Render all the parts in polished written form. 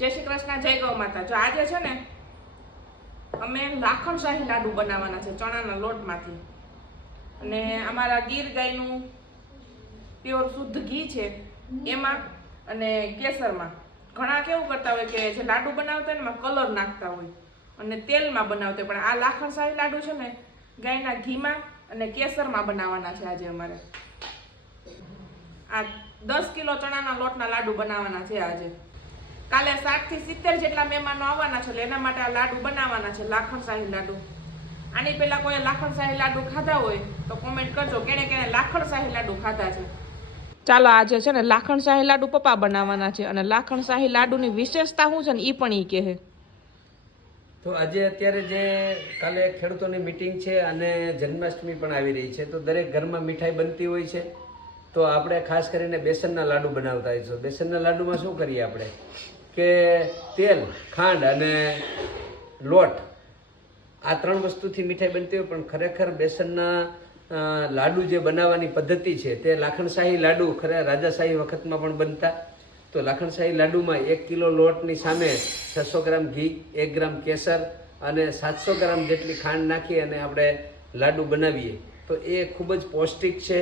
જય શ્રી કૃષ્ણ, જય ગૌ માતા। જો આજે છે ને અમે લાખણ શાહી લાડુ બનાવવાના છે ચણાના લોટમાંથી। અને અમારા ગીર ગાયનું પ્યોર શુદ્ધ ઘી છે એમાં અને કેસરમાં। ઘણા કેવું કરતા હોય કે જે લાડુ બનાવતા હોય ને એમાં કલર નાખતા હોય અને તેલમાં બનાવતા હોય, પણ આ લાખણ શાહી લાડુ છે ને ગાયના ઘીમાં અને કેસરમાં બનાવવાના છે આજે અમારે। આ 10 કિલો ચણાના લોટના લાડુ બનાવવાના છે આજે। કાલે 60 થી 70 જેટલા મહેમાનો આવવાના છે, એટલે એના માટે આ લાડુ બનાવવાના છે, લાખણ શાહી લાડુ। આની પહેલા કોઈ લાખણ શાહી લાડુ ખાધા હોય તો કોમેન્ટ કરજો કેને કેને લાખણ શાહી લાડુ ખાધા છે। ચાલો આજે છે ને લાખણ શાહી લાડુ પપ્પા બનાવવાના છે, અને લાખણ શાહી લાડુની વિશેષતા શું છે ને ઈ પણ ઈ કહે। તો આજે અત્યારે જે કાલે ખેડૂતોની મીટિંગ છે અને જન્માષ્ટમી પણ આવી રહી છે, તો દરેક ઘરમાં મીઠાઈ બનતી હોય છે। તો આપણે ખાસ કરીને બેસનના લાડુ બનાવતા હોઈશું। બેસનના લાડુમાં શું કરીએ આપણે કે તેલ, ખાંડ અને લોટ, આ 3 વસ્તુથી મીઠાઈ બનતી હોય, પણ ખરેખર બેસનના લાડુ જે બનાવવાની પદ્ધતિ છે તે લાખણશાહી લાડુ રાજાશાહી વખતમાં પણ બનતા। તો લાખણશાહી લાડુમાં 1 કિલો લોટની સામે 600 ગ્રામ ઘી, 1 ગ્રામ કેસર અને 700 ગ્રામ જેટલી ખાંડ નાખી અને આપણે લાડુ બનાવીએ તો એ ખૂબ જ પૌષ્ટિક છે।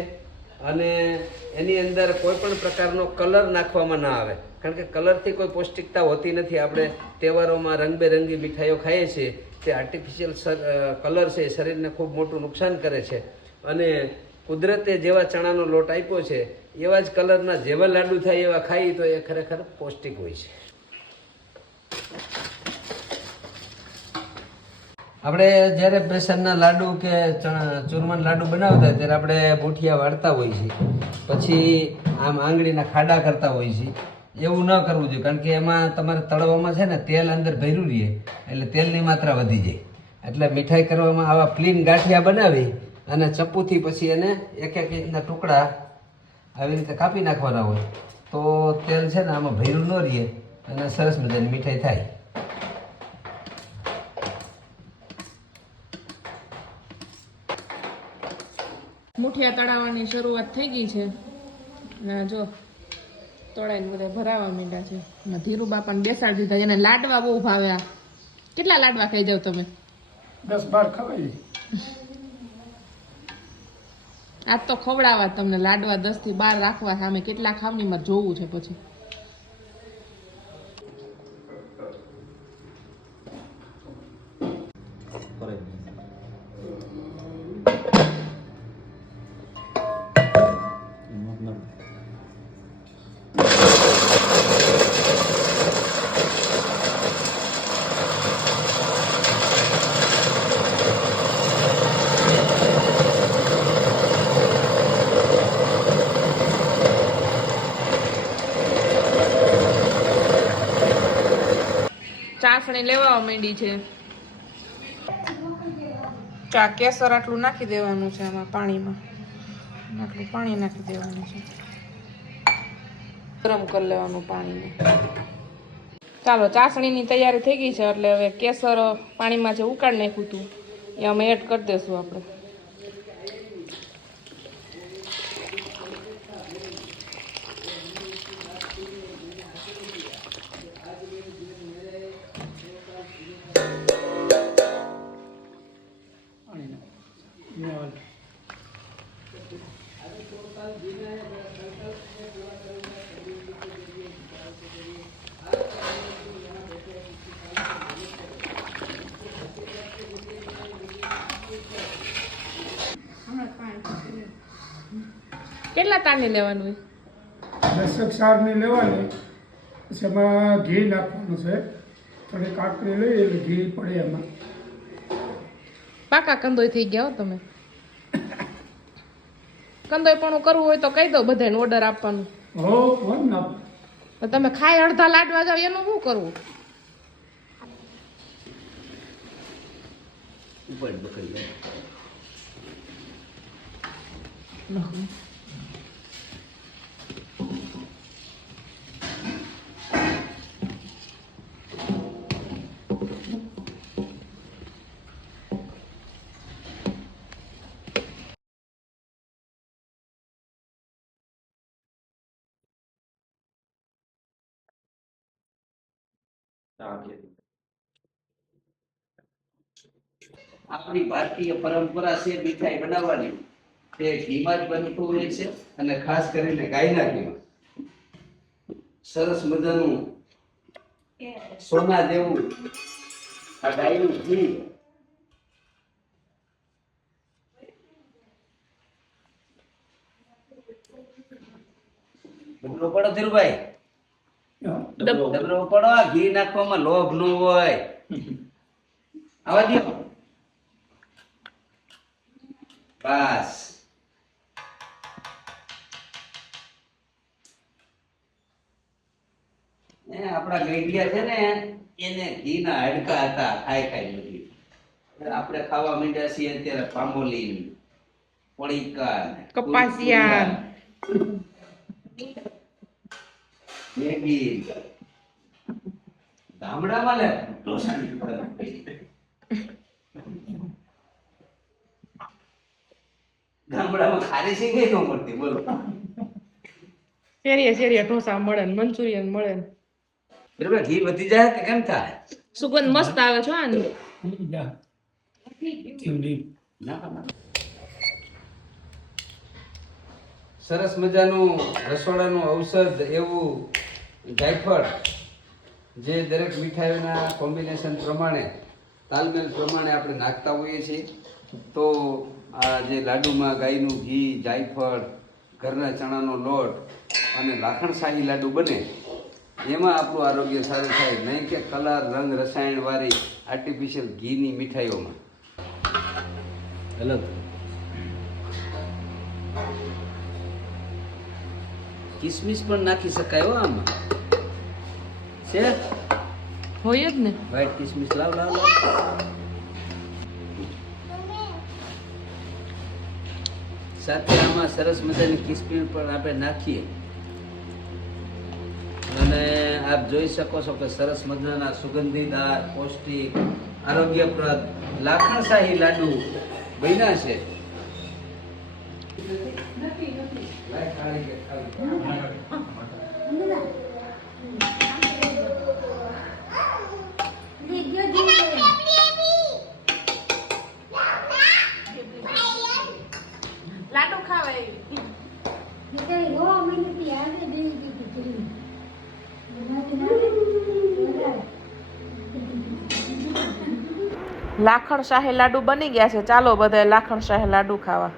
અને એની અંદર કોઈ પણ પ્રકારનો કલર નાખવામાં ના આવે, કારણ કે કલરથી કોઈ પૌષ્ટિકતા હોતી નથી। આપણે તહેવારોમાં રંગબેરંગી મીઠાઈઓ ખાઈએ છીએ, તે આર્ટિફિશિયલ કલર છે એ શરીરને ખૂબ મોટું નુકસાન કરે છે। અને કુદરતે જેવા ચણાનો લોટ આપ્યો છે એવા જ કલરના જેવા લાડુ થાય એવા ખાઈ તો એ ખરેખર પૌષ્ટિક હોય છે। આપણે જ્યારે બેસનના લાડુ કે ચૂરમાના લાડુ બનાવતા ત્યારે આપણે બુઠિયા વાળતા હોઈએ છીએ, પછી આમ આંગળીના ખાડા કરતા હોઈએ છીએ। એવું ન કરવું જોઈએ, કારણ કે એમાં તમારે તળવામાં છે ને તેલ અંદર ભર્યું રહે એટલે તેલની માત્રા વધી જાય। એટલે મીઠાઈ કરવામાં આવા પ્લીન ગાંઠિયા બનાવી અને ચપ્પુથી પછી એને એક ઇંચના ટુકડા આવી રીતે કાપી નાખવાના હોય તો તેલ છે ને આમાં ભર્યું ન રહે અને સરસ મજાની મીઠાઈ થાય। મુઠિયા તળાવવાની શરૂઆત થઈ ગઈ છે ને જો તળાઈને બધા ભરાવા માંડ્યા છે। અને ધીરુબા પણ બેસાડી દીધા, એને લાડવા બહુ ભાવે। આ કેટલા લાડવા ખાઈ જાવ તમે? 10-12 ખવાય। આજ તો ખવડાવવા તમને લાડવા 10 થી 12 રાખવા સામે કેટલા ખાવની મારે જોવું છે પછી। ચાસણી લેવા માંડી છે। ચા કેસર આટલું નાખી દેવાનું છે આમાં પાણીમાં, આટલું પાણી નાખી દેવાનું છે, ગરમ કરી લેવાનું પાણીને। ચાલો ચાસણીની તૈયારી થઈ ગઈ છે, એટલે હવે કેસર પાણીમાં જે ઉકાળી નાખ્યું હતું એ અમે એડ કરી દઈશું આપણે। કેટલા તારની લેવાનું હોય? 10 સારની લેવાની, પછી એમાં ઘી નાખવાનું છે। થોડી કાકરી લઈ એટલે ઘી પડે એમાં। પાકા કંદોય થઈ ગયા હો તમે। કંદોય પણ કરવું હોય તો કહી દો, બધાને ઓર્ડર આપવાનું। હો કોણ ના તો તમે ખાઈ અડધા લાડવા જાવ એનું શું કરવું? ઉપર બકરી આપણી ભારતીય પરંપરા છે મીઠાઈ બનાવવાની, તે ઘીમાં જ બનતું હોય છે અને ખાસ કરીને ગાયના ઘીમાં. સરસ મજાનું સોના જેવું આ ગાયનું ઘી ડબરો પડો ધીરુભાઈ, ડબરો પડો. આ ઘી નાખવામાં લોભ ન હોય. આવા દો બસ. આપણા ગઈડિયા છે ને એને ઘીના હાડકા હતા, ખાઈ નથી. આપણે ખાવા માંડ્યા છીએ અત્યારે પામોલીન, પડીકા, કપાસિયા, મેગી. ગામડામાં લે ઢોસાની ગામડામાં ખારી છે કઈ ન મળતી, બોલો. શેરીએ ઢોસા મળે ને મંચુરિયન મળે ને. બરાબર, ઘી વધી જાય કે કેમ થાય? સુગંધ મસ્ત આવે છે આની. સરસ મજાનું રસોડાનું ઔષધ એવું જાયફળ, જે દરેક મીઠાઈઓના કોમ્બિનેશન પ્રમાણે, તાલમેલ પ્રમાણે આપણે નાખતા હોઈએ છીએ. તો આ જે લાડુમાં ગાયનું ઘી, જાયફળ, ઘરના ચણાનો લોટ અને લાખણ શાહી લાડુ બને, એમાં આપણું આરોગ્ય સારું થાય, નહીં કે કલર, રંગ, રસાયણ વાળી આર્ટિફિશિયલ ઘીની મીઠાઈઓમાં. અલગ કિસમિસ પણ નાખી શકાય હો આમાં. છે હોય જ ને. વ્હાઈટ કિસમિસ લાવ. સાથે આમાં સરસ મજાની કિસમિસ પણ આપણે નાખીએ અને આપ જોઈ શકો છો કે સરસ મજાના સુગંધીદાર, પૌષ્ટિક, આરોગ્યપ્રદ લાખણ શાહી લાડુ બન્યા છે. લાડુ ખાવા લાખણ શાહી લાડુ બની ગયા છે. ચાલો બધા લાખણ શાહી લાડુ ખાવા.